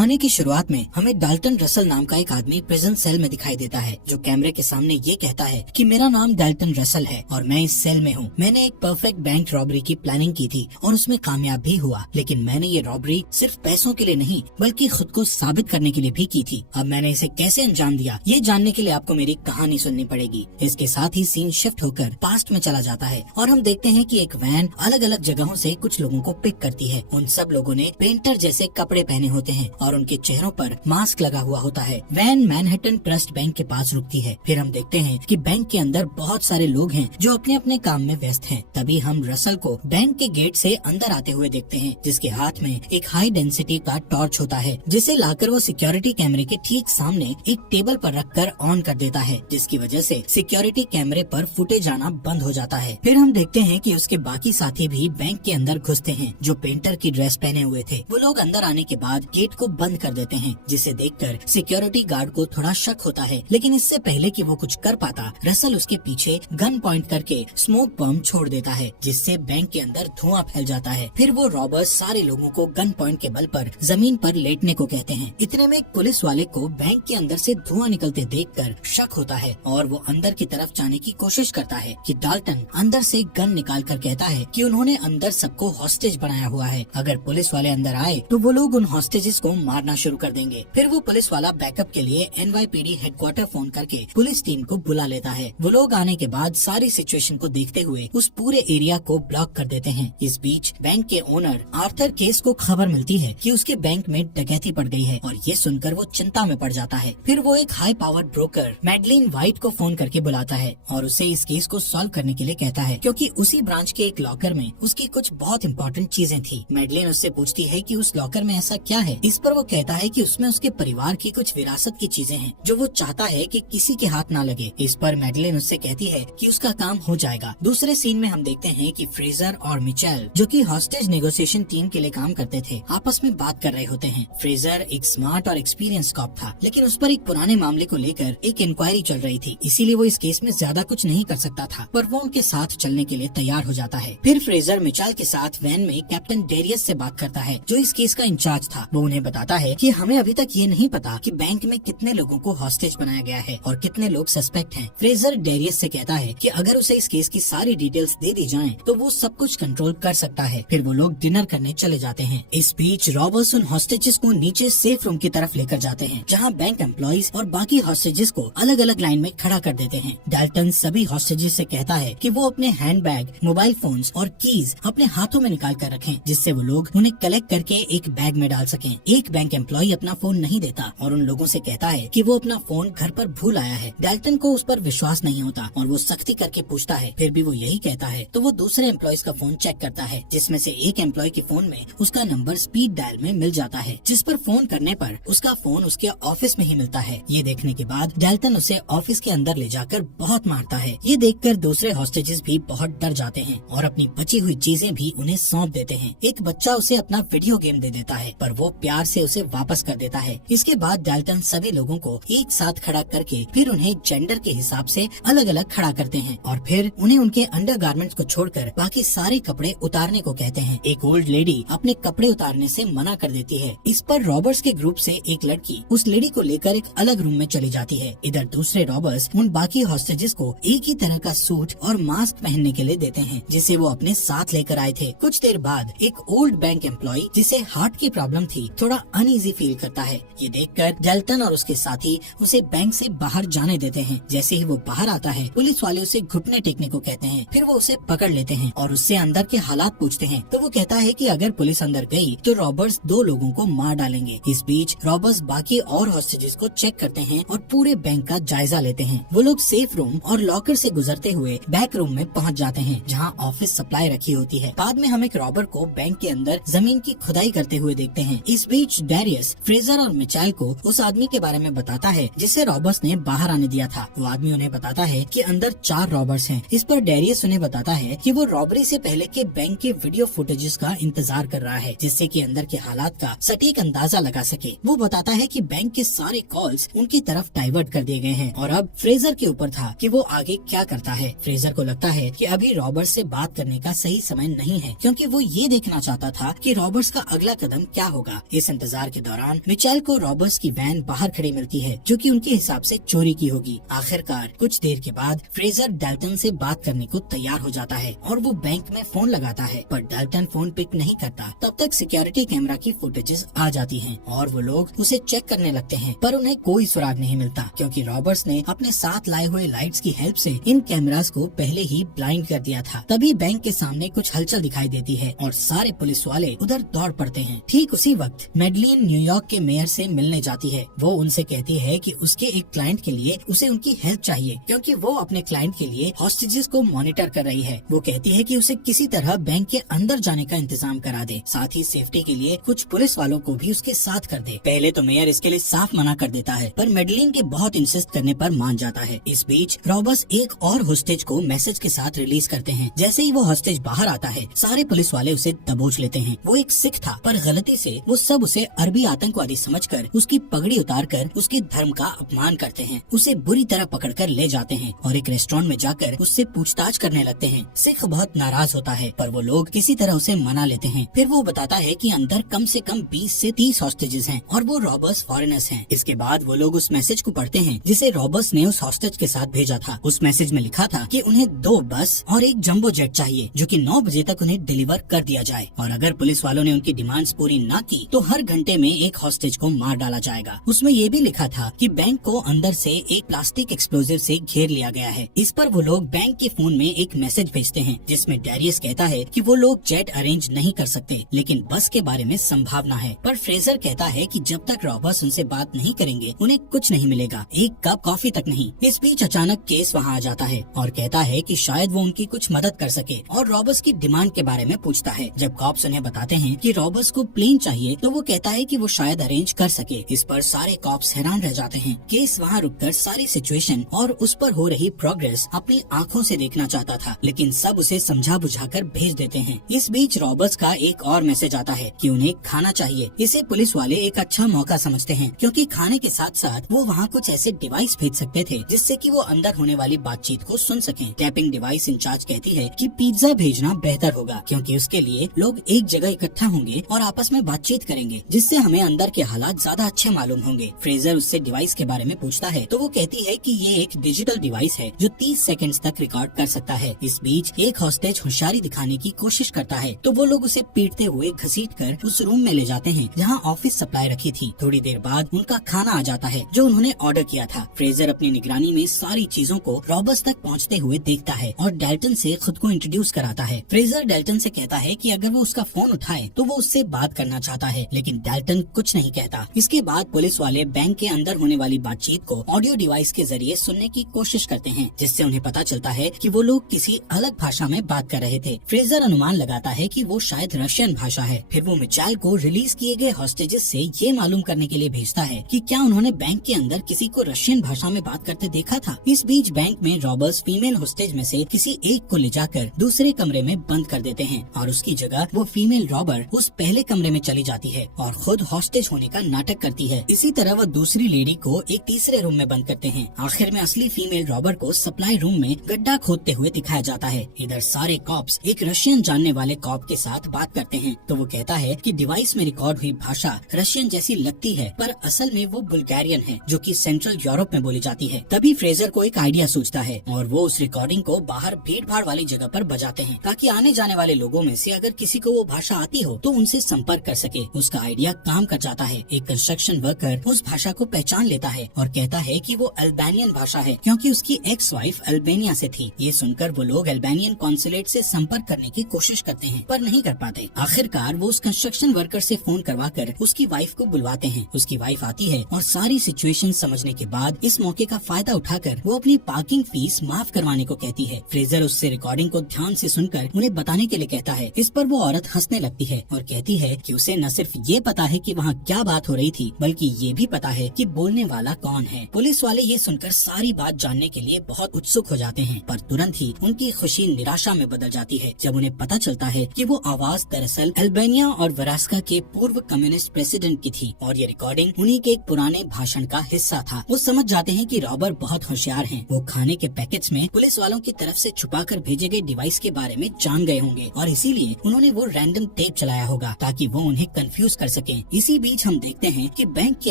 कहानी की शुरुआत में हमें डाल्टन रसल नाम का एक आदमी प्रिजन सेल में दिखाई देता है, जो कैमरे के सामने ये कहता है कि मेरा नाम डाल्टन रसल है और मैं इस सेल में हूँ। मैंने एक परफेक्ट बैंक रॉबरी की प्लानिंग की थी और उसमें कामयाब भी हुआ, लेकिन मैंने ये रॉबरी सिर्फ पैसों के लिए नहीं बल्कि खुद को साबित करने के लिए भी की थी। अब मैंने इसे कैसे अंजाम दिया, ये जानने के लिए आपको मेरी कहानी सुननी पड़ेगी। इसके साथ ही सीन शिफ्ट होकर पास्ट में चला जाता है और हम देखते हैं कि एक वैन अलग अलग जगहों से कुछ लोगों को पिक करती है। उन सब लोगों ने पेंटर जैसे कपड़े पहने होते हैं और उनके चेहरों पर मास्क लगा हुआ होता है। वैन मैनहट्टन ट्रस्ट बैंक के पास रुकती है। फिर हम देखते हैं कि बैंक के अंदर बहुत सारे लोग हैं जो अपने अपने काम में व्यस्त हैं। तभी हम रसल को बैंक के गेट से अंदर आते हुए देखते हैं, जिसके हाथ में एक हाई डेंसिटी का टॉर्च होता है, जिसे लाकर वो सिक्योरिटी कैमरे के ठीक सामने एक टेबल पर रखकर ऑन कर देता है, जिसकी वजह से सिक्योरिटी कैमरे पर फुटेज आना बंद हो जाता है। फिर हम देखते हैं कि उसके बाकी साथी भी बैंक के अंदर घुसते हैं, जो पेंटर की ड्रेस पहने हुए थे। वो लोग अंदर आने के बाद गेट को बंद कर देते हैं, जिसे देखकर सिक्योरिटी गार्ड को थोड़ा शक होता है। लेकिन इससे पहले कि वो कुछ कर पाता, रसल उसके पीछे गन पॉइंट करके स्मोक बम छोड़ देता है, जिससे बैंक के अंदर धुआं फैल जाता है। फिर वो रॉबर्स सारे लोगों को गन पॉइंट के बल पर जमीन पर लेटने को कहते हैं। इतने में एक पुलिस वाले को बैंक के अंदर से धुआं निकलते देखकर शक होता है और वो अंदर की तरफ जाने की कोशिश करता है कि डाल्टन अंदर से गन निकाल कर कहता है कि उन्होंने अंदर सबको हॉस्टेज बनाया हुआ है। अगर पुलिस वाले अंदर आए तो वो लोग उन हॉस्टेजेस को मारना शुरू कर देंगे। फिर वो पुलिस वाला बैकअप के लिए NYPD हेडक्वार्टर फोन करके पुलिस टीम को बुला लेता है। वो लोग आने के बाद सारी सिचुएशन को देखते हुए उस पूरे एरिया को ब्लॉक कर देते हैं। इस बीच बैंक के ओनर आर्थर केस को खबर मिलती है कि उसके बैंक में डकैती पड़ गई है और ये सुनकर वो चिंता में पड़ जाता है। फिर वो एक high powered broker Madeline white को फोन करके बुलाता है और उसे इस केस को सॉल्व करने के लिए कहता है, क्योंकि उसी ब्रांच के एक लॉकर में उसकी कुछ बहुत इंपॉर्टेंट चीजें थी। मैडलिन उससे पूछती है कि उस लॉकर में ऐसा क्या है। इस पर वो कहता है कि उसमें उसके परिवार की कुछ विरासत की चीजें हैं जो वो चाहता है कि किसी के हाथ ना लगे। इस पर मैडलिन उससे कहती है कि उसका काम हो जाएगा। दूसरे सीन में हम देखते हैं कि फ्रेजर और मिचेल, जो कि हॉस्टेज नेगोशिएशन टीम के लिए काम करते थे, आपस में बात कर रहे होते हैं। फ्रेजर एक स्मार्ट और एक्सपीरियंस कॉप था, लेकिन उस पर एक पुराने मामले को लेकर एक इंक्वायरी चल रही थी, इसीलिए वो इस केस में ज्यादा कुछ नहीं कर सकता था, पर वो उनके साथ चलने के लिए तैयार हो जाता है। फिर फ्रेजर मिचेल के साथ वैन में कैप्टन डेरियस से बात करता है, जो इस केस का इंचार्ज था। वो उन्हें बताता है कि हमें अभी तक ये नहीं पता कि बैंक में कितने लोगों को हॉस्टेज बनाया गया है और कितने लोग सस्पेक्ट हैं। फ्रेजर डेरियस से कहता है कि अगर उसे इस केस की सारी डिटेल्स दे दी जाएं, तो वो सब कुछ कंट्रोल कर सकता है। फिर वो लोग डिनर करने चले जाते हैं। इस बीच रॉबर्स उन हॉस्टेजेस को नीचे सेफ रूम की तरफ लेकर जाते हैं, जहाँ बैंक एम्प्लॉइज और बाकी हॉस्टेजेस को अलग अलग लाइन में खड़ा कर देते हैं। डाल्टन सभी हॉस्टेजेस से कहता है कि वो अपने हैंडबैग, मोबाइल फोन्स और कीज अपने हाथों में निकाल कर रखें, जिससे वो लोग उन्हें कलेक्ट करके एक बैग में डाल सकें। एक बैंक एम्प्लॉय अपना फोन नहीं देता और उन लोगों से कहता है कि वो अपना फोन घर पर भूल आया है। डाल्टन को उस पर विश्वास नहीं होता और वो सख्ती करके पूछता है, फिर भी वो यही कहता है। तो वो दूसरे एम्प्लॉयज का फोन चेक करता है, जिसमें से एक एम्प्लॉय के फोन में उसका नंबर स्पीड डायल में मिल जाता है, जिस पर फोन करने पर उसका फोन उसके ऑफिस में ही मिलता है। ये देखने के बाद डाल्टन उसे ऑफिस के अंदर ले जाकर बहुत मारता है। ये देखकर दूसरे हॉस्टेजेस भी बहुत डर जाते हैं और अपनी बची हुई चीजें भी उन्हें सौंप देते हैं। एक बच्चा उसे अपना वीडियो गेम दे देता है, पर वो प्यार से उसे वापस कर देता है। इसके बाद डाल्टन सभी लोगों को एक साथ खड़ा करके फिर उन्हें जेंडर के हिसाब से अलग अलग खड़ा करते हैं और फिर उन्हें उनके अंडरगारमेंट्स को छोड़कर बाकी सारे कपड़े उतारने को कहते हैं। एक ओल्ड लेडी अपने कपड़े उतारने से मना कर देती है। इस पर रॉबर्स के ग्रुप से एक लड़की उस लेडी को लेकर एक अलग रूम में चली जाती है। इधर दूसरे रॉबर्स उन बाकी हॉस्टेजेस को एक ही तरह का सूट और मास्क पहनने के लिए देते हैं, जिसे वो अपने साथ लेकर आए थे। कुछ देर बाद एक ओल्ड बैंक एम्प्लॉय, जिसे हार्ट की प्रॉब्लम थी, थोड़ा अनईजी फील करता है। ये देखकर डाल्टन और उसके साथी उसे बैंक से बाहर जाने देते हैं। जैसे ही वो बाहर आता है, पुलिस वाले उसे घुटने टेकने को कहते हैं। फिर वो उसे पकड़ लेते हैं और उससे अंदर के हालात पूछते हैं। तो वो कहता है कि अगर पुलिस अंदर गई तो रॉबर्स 2 लोगों को मार डालेंगे। इस बीच रॉबर्स बाकी और हॉस्टेजेस को चेक करते हैं और पूरे बैंक का जायजा लेते हैं। वो लोग सेफ रूम और लॉकर से गुजरते हुए बैक रूम में पहुंच जाते हैं, जहां ऑफिस सप्लाई रखी होती है। बाद में हम एक रॉबर को बैंक के अंदर जमीन की खुदाई करते हुए देखते हैं। इस बीच डेरियस फ्रेजर और मिचेल को उस आदमी के बारे में बताता है जिसे रॉबर्स ने बाहर आने दिया था। वो आदमी उन्हें बताता है कि अंदर 4 रॉबर्स हैं। इस पर डेरियस उन्हें बताता है कि वो रॉबरी से पहले के बैंक के वीडियो फुटेजेस का इंतजार कर रहा है, जिससे कि अंदर के हालात का सटीक अंदाजा लगा सके। वो बताता है कि बैंक के सारे कॉल्स उनकी तरफ डाइवर्ट कर दिए गए हैं और अब फ्रेजर के ऊपर था कि वो आगे क्या करता है। फ्रेजर को लगता है कि अभी रॉबर्स से बात करने का सही समय नहीं है, क्योंकि वो ये देखना चाहता था कि रॉबर्स का अगला कदम क्या होगा। इस इंतजार बाजार के दौरान मिचेल को रॉबर्स की वैन बाहर खड़ी मिलती है जो कि उनके हिसाब से चोरी की होगी। आखिरकार कुछ देर के बाद फ्रेजर डाल्टन से बात करने को तैयार हो जाता है और वो बैंक में फोन लगाता है, पर डाल्टन फोन पिक नहीं करता। तब तक सिक्योरिटी कैमरा की फुटेजेस आ जाती हैं और वो लोग उसे चेक करने लगते हैं, पर उन्हें कोई सुराग नहीं मिलता क्योंकि रॉबर्ट्स ने अपने साथ लाए हुए लाइट्स की हेल्प से इन कैमरास को पहले ही ब्लाइंड कर दिया था। तभी बैंक के सामने कुछ हलचल दिखाई देती है और सारे पुलिस वाले उधर दौड़ पड़ते हैं। ठीक उसी वक्त मैडलिन न्यूयॉर्क के मेयर से मिलने जाती है। वो उनसे कहती है कि उसके एक क्लाइंट के लिए उसे उनकी हेल्प चाहिए क्योंकि वो अपने क्लाइंट के लिए हॉस्टेजेस को मॉनिटर कर रही है। वो कहती है कि उसे किसी तरह बैंक के अंदर जाने का इंतजाम करा दे, साथ ही सेफ्टी के लिए कुछ पुलिस वालों को भी उसके साथ कर दे। पहले तो मेयर इसके लिए साफ मना कर देता है, पर मैडलिन के बहुत इंसिस्ट करने पर मान जाता है। इस बीच रॉबर्ट्स एक और हॉस्टेज को मैसेज के साथ रिलीज करते हैं। जैसे ही वो हॉस्टेज बाहर आता है, सारे पुलिस वाले उसे दबोच लेते हैं। वो एक सिख था, पर गलती से वो सब उसे अरबी आतंकवादी समझकर उसकी पगड़ी उतारकर उसके धर्म का अपमान करते हैं। उसे बुरी तरह पकड़कर ले जाते हैं और एक रेस्टोरेंट में जाकर उससे पूछताछ करने लगते हैं। सिख बहुत नाराज होता है, पर वो लोग किसी तरह उसे मना लेते हैं। फिर वो बताता है कि अंदर कम से कम 20 से 30 हॉस्टेजेस हैं और वो रॉबर्ट्स फॉरेनर्स हैं। इसके बाद वो लोग उस मैसेज को पढ़ते हैं जिसे रॉबर्ट्स ने उस हॉस्टेज के साथ भेजा था। उस मैसेज में लिखा था कि उन्हें 2 बस और एक जंबो जेट चाहिए जो कि 9 बजे तक उन्हें डिलीवर कर दिया जाए, और अगर पुलिस वालों ने उनकी डिमांड्स पूरी न की तो हर घंटे में एक हॉस्टेज को मार डाला जाएगा। उसमें ये भी लिखा था कि बैंक को अंदर से एक प्लास्टिक एक्सप्लोजिव से घेर लिया गया है। इस पर वो लोग बैंक के फोन में एक मैसेज भेजते हैं जिसमें डैरियस कहता है कि वो लोग जेट अरेंज नहीं कर सकते, लेकिन बस के बारे में संभावना है। पर फ्रेजर कहता है कि जब तक रॉबर्ट्स उनसे बात नहीं करेंगे उन्हें कुछ नहीं मिलेगा, एक कप कॉफी तक नहीं। इस बीच अचानक केस वहाँ आ जाता है और कहता है कि शायद वो उनकी कुछ मदद कर सके और रॉबर्ट्स की डिमांड के बारे में पूछता है। जब कॉप्स उन्हें बताते हैं कि रॉबर्ट्स को प्लेन चाहिए तो वो कहता है कि वो शायद अरेंज कर सके। इस पर सारे कॉप्स हैरान रह जाते हैं। केस वहाँ रुककर सारी सिचुएशन और उस पर हो रही प्रोग्रेस अपनी आंखों से देखना चाहता था, लेकिन सब उसे समझा बुझाकर भेज देते हैं। इस बीच रॉबर्ट्स का एक और मैसेज आता है कि उन्हें खाना चाहिए। इसे पुलिस वाले एक अच्छा मौका समझते हैं क्योंकि खाने के साथ साथ वो वहाँ कुछ ऐसे डिवाइस भेज सकते थे जिससे कि वो अंदर होने वाली बातचीत को सुन सकें। टैपिंग डिवाइस इंचार्ज कहती है कि पिज्जा भेजना बेहतर होगा क्योंकि उसके लिए लोग एक जगह इकट्ठा होंगे और आपस में बातचीत करेंगे, जिससे हमें अंदर के हालात ज्यादा अच्छे मालूम होंगे। फ्रेजर उससे डिवाइस के बारे में पूछता है तो वो कहती है कि ये एक डिजिटल डिवाइस है जो 30 सेकंड्स तक रिकॉर्ड कर सकता है। इस बीच एक हॉस्टेज होशियारी दिखाने की कोशिश करता है तो वो लोग उसे पीटते हुए घसीटकर उस रूम में ले जाते हैं जहां ऑफिस सप्लाई रखी थी। थोड़ी देर बाद उनका खाना आ जाता है जो उन्होंने ऑर्डर किया था। फ्रेजर अपनी निगरानी में सारी चीजों को रॉबर्ट्स तक पहुंचते हुए देखता है और डाल्टन से खुद को इंट्रोड्यूस कराता है। फ्रेजर डाल्टन से कहता है कि अगर वो उसका फोन उठाए तो वो उससे बात करना चाहता है, लेकिन डाल्टन कुछ नहीं कहता। इसके बाद पुलिस वाले बैंक के अंदर होने वाली बातचीत को ऑडियो डिवाइस के जरिए सुनने की कोशिश करते हैं, जिससे उन्हें पता चलता है कि वो लोग किसी अलग भाषा में बात कर रहे थे। फ्रेजर अनुमान लगाता है कि वो शायद रशियन भाषा है। फिर वो मिचेल को रिलीज किए गए हॉस्टेजेस से ये मालूम करने के लिए भेजता है कि क्या उन्होंने बैंक के अंदर किसी को रशियन भाषा में बात करते देखा था। इस बीच बैंक में रॉबर्ट्स फीमेल हॉस्टेज में से किसी एक को ले जाकर दूसरे कमरे में बंद कर देते हैं और उसकी जगह वो फीमेल रॉबर उस पहले कमरे में चली जाती है और खुद हॉस्टेज होने का नाटक करती है। इसी तरह वो दूसरी लेडी को एक तीसरे रूम में बंद करते हैं। आखिर में असली फीमेल रॉबर को सप्लाई रूम में गड्ढा खोदते हुए दिखाया जाता है। इधर सारे कॉप्स एक रशियन जानने वाले कॉप के साथ बात करते हैं तो वो कहता है कि डिवाइस में रिकॉर्ड हुई भाषा रशियन जैसी लगती है, पर असल में वो बुल्गारियन है जो कि सेंट्रल यूरोप में बोली जाती है। तभी फ्रेजर को एक आइडिया सूझता है और वो उस रिकॉर्डिंग को बाहर भीड़ भाड़ वाली जगह पर बजाते हैं ताकि आने जाने वाले लोगों में से अगर किसी को वो भाषा आती हो तो उनसे संपर्क कर सके। उसका आइडिया काम कर जाता है। एक कंस्ट्रक्शन वर्कर उस भाषा को पहचान लेता है और कहता है कि वो अल्बानियन भाषा है क्योंकि उसकी एक्स वाइफ अल्बानिया से थी। ये सुनकर वो लोग अल्बानियन कॉन्सुलेट से संपर्क करने की कोशिश करते हैं पर नहीं कर पाते। आखिरकार वो उस कंस्ट्रक्शन वर्कर से फोन करवाकर उसकी वाइफ को बुलवाते हैं। उसकी वाइफ आती है और सारी सिचुएशन समझने के बाद इस मौके का फायदा उठाकर वो अपनी पार्किंग फीस माफ करवाने को कहती है। फ्रेजर उससे रिकॉर्डिंग को ध्यान से सुनकर उन्हें बताने के लिए कहता है। इस पर वो औरत हंसने लगती है और कहती है कि उसे न सिर्फ ये पता है कि वहाँ क्या बात हो रही थी बल्कि ये भी पता है कि बोलने वाला कौन है। पुलिस वाले ये सुनकर सारी बात जानने के लिए बहुत उत्सुक हो जाते हैं, पर तुरंत ही उनकी खुशी निराशा में बदल जाती है जब उन्हें पता चलता है कि वो आवाज दरअसल अल्बानिया और वरास्का के पूर्व कम्युनिस्ट प्रेसिडेंट की थी और ये रिकॉर्डिंग उन्हीं के एक पुराने भाषण का हिस्सा था। वो समझ जाते हैं कि रॉबर बहुत होशियार हैं। वो खाने के पैकेट्स में पुलिस वालों की तरफ से छुपाकर भेजे गए डिवाइस के बारे में जान गए होंगे और इसीलिए उन्होंने वो रैंडम टेप चलाया होगा ताकि वो उन्हें कंफ्यूज कर सकें। इसी बीच हम देखते हैं कि बैंक के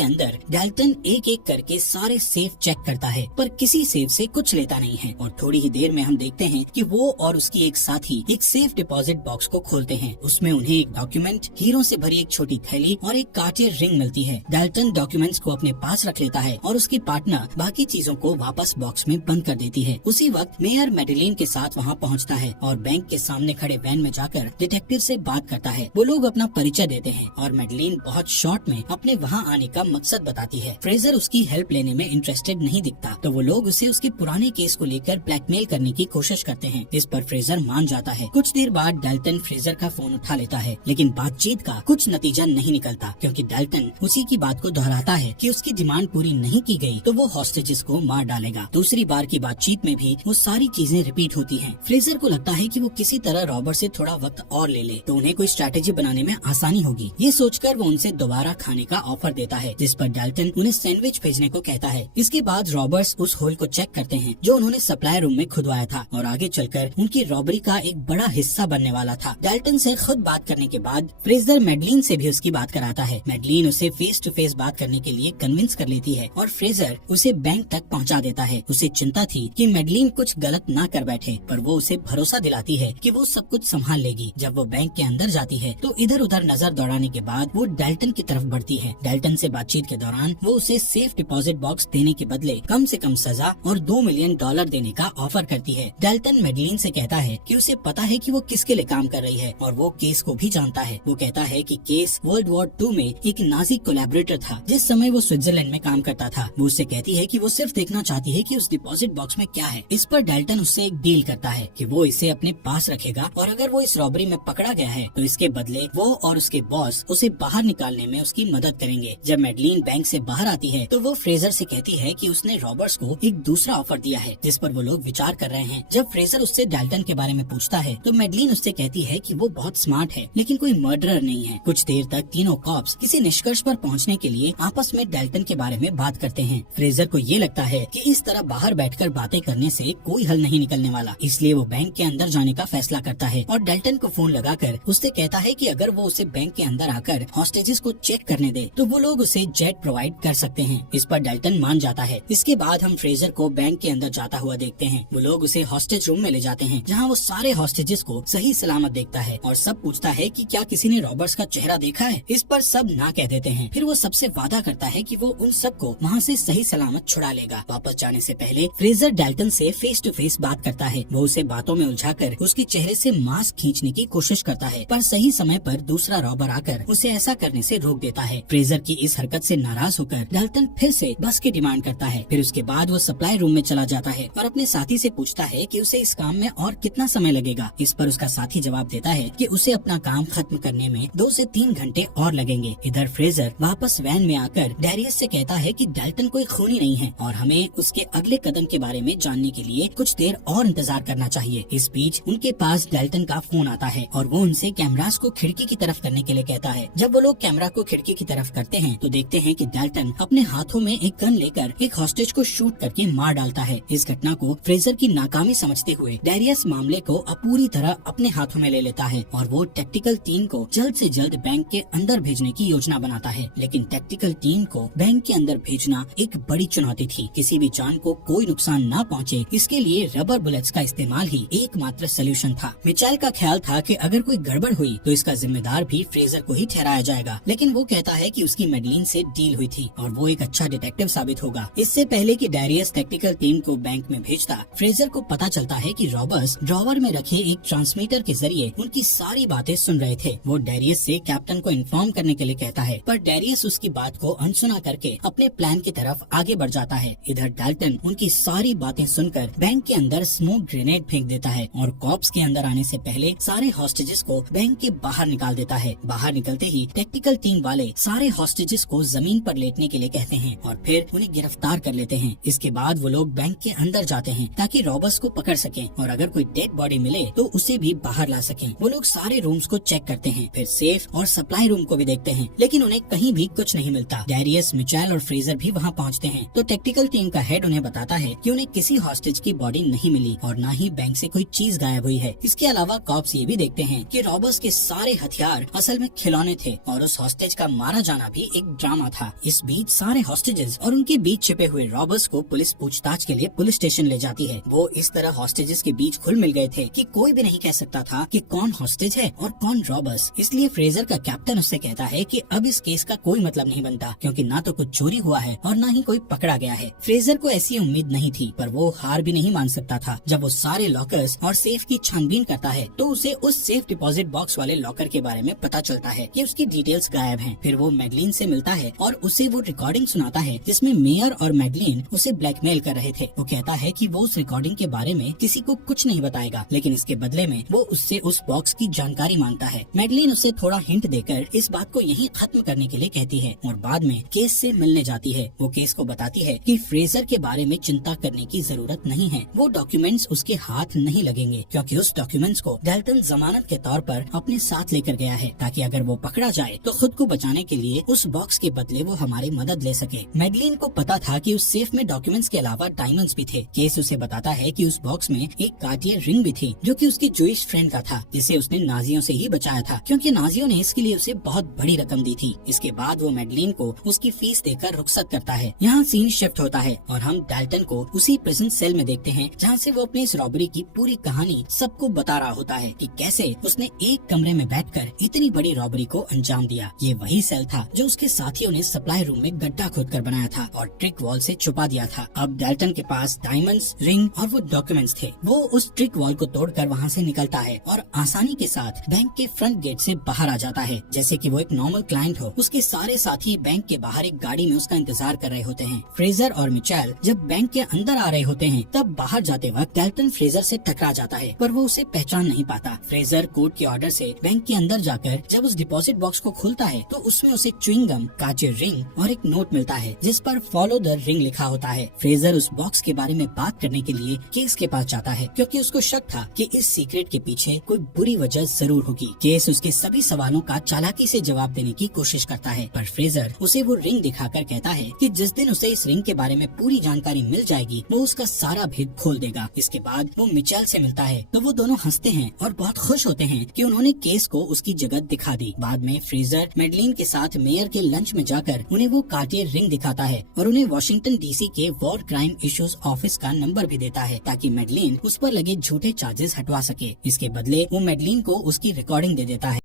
अंदर डाल्टन एक एक करके सारे सेफ चेक करता है, पर किसी सेफ से कुछ लेता नहीं है। और थोड़ी ही देर में हम देखते हैं कि वो और उसकी एक साथी एक सेफ डिपॉजिट बॉक्स को खोलते हैं। उसमें उन्हें एक डॉक्यूमेंट, हीरो से भरी एक छोटी थैली और एक कार्टियर रिंग मिलती है। डाल्टन डॉक्यूमेंट्स को अपने पास रख लेता है और उसकी पार्टनर बाकी चीजों को वापस बॉक्स में बंद कर देती है। उसी वक्त मेयर मैडेलिन के साथ वहाँ पहुँचता है और बैंक के सामने खड़े वैन में जाकर डिटेक्टिव से बात करता है। वो लोग अपना परिचय देते हैं और मैडेलिन बहुत शॉर्ट में अपने वहाँ आने का मकसद बताती है। फ्रेजर उसकी हेल्प लेने में इंटरेस्टेड नहीं दिखता, तो वो लोग उसे उसके पुराने केस को लेकर ब्लैकमेल करने की कोशिश करते हैं। इस पर फ्रेजर मान जाता है। कुछ देर बाद डाल्टन फ्रेजर का फोन उठा लेता है, लेकिन बातचीत का कुछ नतीजा नहीं निकलता, क्योंकि डाल्टन उसी की बात को दोहराता है कि उसकी डिमांड पूरी नहीं की गई तो वो हॉस्टेजेस को मार डालेगा। दूसरी बार की बातचीत में भी वो सारी चीजें रिपीट होती हैं। फ्रेजर को लगता है कि वो किसी तरह रॉबर्ट से थोड़ा वक्त और ले ले तो उन्हें कोई स्ट्रैटेजी बनाने में आसानी होगी। ये सोचकर वो उनसे दोबारा खाने का ऑफर देता है, जिस पर डाल्टन उन्हें सैंडविच भेजने को कहता है। इसके बाद रॉबर्ट्स उस होल को चेक करते हैं जो उन्होंने सप्लाई रूम में खुदवाया था और आगे चलकर उनकी रॉबरी का एक बड़ा हिस्सा बनने वाला था। डाल्टन से खुद बात करने के बाद फ्रेजर मैडेलिन से भी उसकी बात कराता है। मैडेलिन उसे फेस टू फेस बात करने के लिए कन्विंस कर लेती है और फ्रेजर उसे बैंक तक पहुंचा देता है। उसे चिंता थी कि मैडेलिन कुछ गलत ना कर बैठे, पर वो उसे भरोसा दिलाती है कि वो सब कुछ संभाल लेगी। जब वो बैंक के अंदर जाती है तो इधर उधर नजर दौड़ाने के बाद वो डाल्टन की तरफ बढ़ती है। डाल्टन से बातचीत के दौरान वो उसे सेफ डिपॉजिट बॉक्स देने के बदले कम से कम सजा और $2 मिलियन देने का ऑफर करती है। डाल्टन मैडेलिन से कहता है कि उसे पता है कि वो किसके लिए काम कर रही है और वो केस को भी जानता है। वो कहता है कि केस वर्ल्ड वॉर 2 में एक नाजी कोलैबोरेटर था जिस समय वो स्विट्जरलैंड में काम करता था। वो उससे कहती है कि वो सिर्फ देखना चाहती है कि उस डिपॉजिट बॉक्स में क्या है। इस पर डाल्टन उससे एक डील करता है कि वो इसे अपने पास रखेगा और अगर वो इस रॉबरी में पकड़ा गया है तो इसके बदले वो और उसके बॉस उसे बाहर निकालने में उसकी मदद करेंगे। जब मैडेलिन बैंक से बाहर आती है तो वो फ्रेजर से कहती है कि उसने रॉबर्ट्स को एक दूसरा ऑफर दिया है जिस पर वो लोग विचार कर रहे हैं। जब फ्रेजर उससे डाल्टन के बारे में पूछता है तो मैडेलिन उससे कहती है कि वो बहुत स्मार्ट है लेकिन कोई मर्डरर नहीं है। कुछ देर तक तीनों कॉप्स किसी निष्कर्ष पर पहुंचने के लिए आपस में डाल्टन के बारे में बात करते हैं। फ्रेजर को ये लगता है कि इस तरह बाहर बैठकर बातें करने से कोई हल नहीं निकलने वाला, इसलिए वो बैंक के अंदर जाने का फैसला करता है और डाल्टन को फोन लगाकर उससे कहता है कि अगर वो उसे बैंक के अंदर आकर हॉस्टेजेस को चेक करने दे तो वो लोग उसे जेट प्रोवाइड कर सकते हैं। इस पर डाल्टन मान जाता है। इसके बाद हम फ्रेजर को बैंक के अंदर जाता हुआ देखते हैं। वो लोग उसे हॉस्टेज रूम में ले जाते हैं जहाँ वो सारे हॉस्टेजेस को सही सलामत देखता है और सब पूछता है कि क्या किसी ने रॉबर्ट्स का चेहरा देखा है। इस पर सब ना कह देते हैं। फिर वो सबसे वादा करता है कि वो उन सबको वहाँ से सही सलामत छुड़ा लेगा। वापस जाने से पहले फ्रेजर डाल्टन से फेस टू फेस बात करता है। वो उसे बातों में उलझाकर उसके चेहरे से मास्क खींचने की कोशिश करता है, पर सही समय पर दूसरा रॉबर आकर उसे ऐसा करने से रोक देता है। फ्रेजर की इस हरकत से नाराज होकर डाल्टन फिर से बस की डिमांड करता है। फिर उसके बाद वो सप्लाई रूम में चला जाता है और अपने साथी से पूछता है कि उसे इस काम में और कितना समय लगेगा। इस पर उसका साथी जवाब देता है कि उसे अपना काम खत्म करने में 2 से 3 घंटे और लगेंगे। इधर फ्रेजर वापस वैन में आकर डैरियस से कहता है कि डाल्टन कोई खूनी नहीं है और हमें उसके अगले कदम के बारे में जानने के लिए कुछ देर और इंतजार करना चाहिए। इस बीच उनके पास डाल्टन का फोन आता है और वो उनसे कैमरास को खिड़की की तरफ करने के लिए कहता है। जब वो लोग कैमरा को खिड़की की तरफ करते हैं तो देखते हैं कि डाल्टन अपने हाथों में एक गन लेकर एक हॉस्टेज को शूट करके मार डालता है। इस घटना को फ्रेजर की नाकामी समझते हुए डैरियस मामले को पूरी तरह अपने हाथों में ले लेता है और वो टैक्टिकल टीम को जल्द से जल्द बैंक के अंदर भेजने की योजना बनाता है। लेकिन टैक्टिकल टीम को बैंक के अंदर भेजना एक बड़ी चुनौती थी। किसी भी जान को कोई नुकसान न पहुंचे, इसके लिए रबर बुलेट्स का इस्तेमाल ही एकमात्र सलूशन था। मिचेल का ख्याल था कि अगर कोई गड़बड़ हुई तो इसका जिम्मेदार भी फ्रेजर को ही ठहराया जाएगा, लेकिन वो कहता है कि उसकी मैडेलिन से डील हुई थी और वो एक अच्छा डिटेक्टिव साबित होगा। इससे पहले कि डैरियस टैक्टिकल टीम को बैंक में भेजता, फ्रेजर को पता चलता है कि रॉबर्ट्स ड्रॉवर में रखे एक ट्रांसमीटर के जरिए उनकी सारी बातें सुन रहे थे। वो डैरियस से कैप्टन को इन्फॉर्म करने के लिए कहता है, पर डैरियस उसकी बात को अनसुना करके अपने प्लान की तरफ आगे बढ़ जाता है। इधर डाल्टन उनकी सारी बातें सुनकर बैंक के अंदर स्मोक ग्रेनेड फेंक देता है और कॉप्स के अंदर आने से पहले सारे हॉस्टेजेस को बैंक के बाहर निकाल देता है। बाहर निकलते ही टैक्टिकल टीम वाले सारे हॉस्टेजेस को जमीन पर लेटने के लिए कहते हैं और फिर उन्हें गिरफ्तार कर लेते हैं। इसके बाद वो लोग बैंक के अंदर जाते हैं ताकि रॉबर्ट्स को पकड़ सकें और अगर कोई डेड बॉडी मिले तो उसे भी बाहर ला सकें। वो लोग सारे रूम्स को चेक करते हैं, फिर सेफ और सप्लाई रूम को भी देखते हैं, लेकिन उन्हें कहीं भी कुछ नहीं मिलता। डैरियस, मिचेल और फ्रेजर भी वहाँ पहुँचते हैं तो टैक्टिकल टीम का हेड उन्हें बताता है कि उन्हें किसी हॉस्टेज की बॉडी नहीं मिली और न ही बैंक से कोई चीज गायब हुई है। इसके अलावा कॉप्स ये भी देखते हैं कि रॉबर्ट्स के सारे हथियार असल में खिलौने थे और उस हॉस्टेज का मारा जाना भी एक ड्रामा था। इस बीच सारे हॉस्टेजेस और उनके बीच छिपे हुए रॉबर्स को पुलिस पूछताछ के लिए पुलिस स्टेशन ले जाती है। वो इस तरह हॉस्टेजेस के बीच घुल मिल गए थे कि कोई भी नहीं कह सकता था कि कौन हॉस्टेज है और कौन रॉबर्स। इसलिए फ्रेजर का कैप्टन उससे कहता है कि अब इस केस का कोई मतलब नहीं बनता, क्योंकि ना तो कुछ चोरी हुआ है और ना ही कोई पकड़ा गया है। फ्रेजर को ऐसी उम्मीद नहीं थी, पर वो हार भी नहीं मान सकता था। जब वो सारे लॉकर्स और सेफ की छानबीन करता है तो उसे उस सेफ डिपॉजिट बॉक्स वाले लॉकर के बारे में पता चलता है कि उसकी डिटेल्स गायब हैं। फिर वो मैगलीन से मिलता है और उसे वो रिकॉर्डिंग सुनाता है जिसमें मेयर और मैगलीन उसे ब्लैकमेल कर रहे थे। वो कहता है कि वो उस रिकॉर्डिंग के बारे में किसी को कुछ नहीं बताएगा, लेकिन इसके बदले में वो उससे उस बॉक्स की जानकारी मांगता है। मैगलीन उसे थोड़ा हिंट देकर इस बात को यहीं खत्म करने के लिए कहती है और बाद में केस से मिलने जाती है। वो केस को बताती है कि फ्रेजर के बारे में चिंता करने की जरूरत नहीं है, वो डॉक्यूमेंट्स उसके हाथ नहीं लगेंगे, क्योंकि उस डॉक्यूमेंट्स को डेल्टन जमानत के तौर पर अपने साथ लेकर गया है, ताकि अगर वो पकड़ा जाए तो खुद को बचाने के लिए उस बॉक्स के बदले वो हमारी मदद ले सके। मैगलीन को पता था कि उस सेफ में डॉक्यूमेंट्स के अलावा डायमंड्स भी थे। केस उसे बताता है कि उस बॉक्स में एक कार्टियर रिंग भी थी, जो कि उसके जूइश फ्रेंड का था, जिसे उसने नाजियों से ही बचाया था, क्योंकि नाजियों ने इसके लिए उसे बहुत बड़ी रकम दी थी। इसके बाद वो मैगलीन को उसकी फीस देकर रुखसत करता है। यहाँ सीन शिफ्ट होता है और हम डेल्टन को उसी प्रिजन सेल में देखते हैं, जहाँ से वो अपनी इस रॉबरी की पूरी कहानी सबको बता रहा होता है कि कैसे उसने एक कमरे में बैठकर इतनी बड़ी रॉबरी को अंजाम दिया। ये वही सेल था जो उसके साथियों ने सप्लाई रूम में गड्ढा खोदकर बनाया था और ट्रिक वॉल से छुपा दिया था। अब डेल्टन के पास डायमंड्स, रिंग और वो डॉक्यूमेंट्स थे। वो उस ट्रिक वॉल को तोड़कर वहाँ से निकलता है और आसानी के साथ बैंक के फ्रंट गेट से बाहर आ जाता है, जैसे कि वो एक नॉर्मल क्लाइंट हो। उसके सारे साथी बैंक के बाहर एक गाड़ी में उसका इंतजार कर रहे होते हैं। फ्रेजर और मिचेल जब बैंक के अंदर आ रहे होते हैं, तब बाहर जाते वक्त डेल्टन फ्रेजर से टकरा जाता है, पर वो उसे पहचान नहीं पाता। फ्रेजर कोर्ट के ऑर्डर से बैंक के अंदर जाकर जब उस डिपॉजिट बॉक्स को खोलता है तो उसमें उसे च्युइंगम, कांचे रिंग और एक नोट मिलता है जिस पर फॉलो द रिंग लिखा होता है। फ्रेजर उस बॉक्स के बारे में बात करने के लिए केस के पास जाता है, क्योंकि उसको शक था कि इस सीक्रेट के पीछे कोई बुरी वजह जरूर होगी। केस उसके सभी सवालों का चालाकी से जवाब देने की कोशिश करता है, पर फ्रेजर उसे वो रिंग दिखाकर कहता है कि जिस दिन उसे इस रिंग के बारे में पूरी जानकारी मिल जाएगी, वो उसका सारा भेद खोल देगा। इसके बाद वो मिचेल से मिलता है तो वो दोनों हंसते हैं और बहुत खुश होते हैं कि उन्होंने केस को उसकी जगह दिखा दी। बाद में फ्रेजर मैगलीन के साथ मेयर के लंच में जाकर उन्हें वो कार्टियर रिंग दिखाता है और उन्हें वॉशिंगटन डीसी के वॉर क्राइम इश्यूज ऑफिस का नंबर भी देता है, ताकि मैगलीन उस पर लगे झूठे चार्जेस हटवा सके। इसके बदले वो मैगलीन को उसकी रिकॉर्डिंग दे देता है।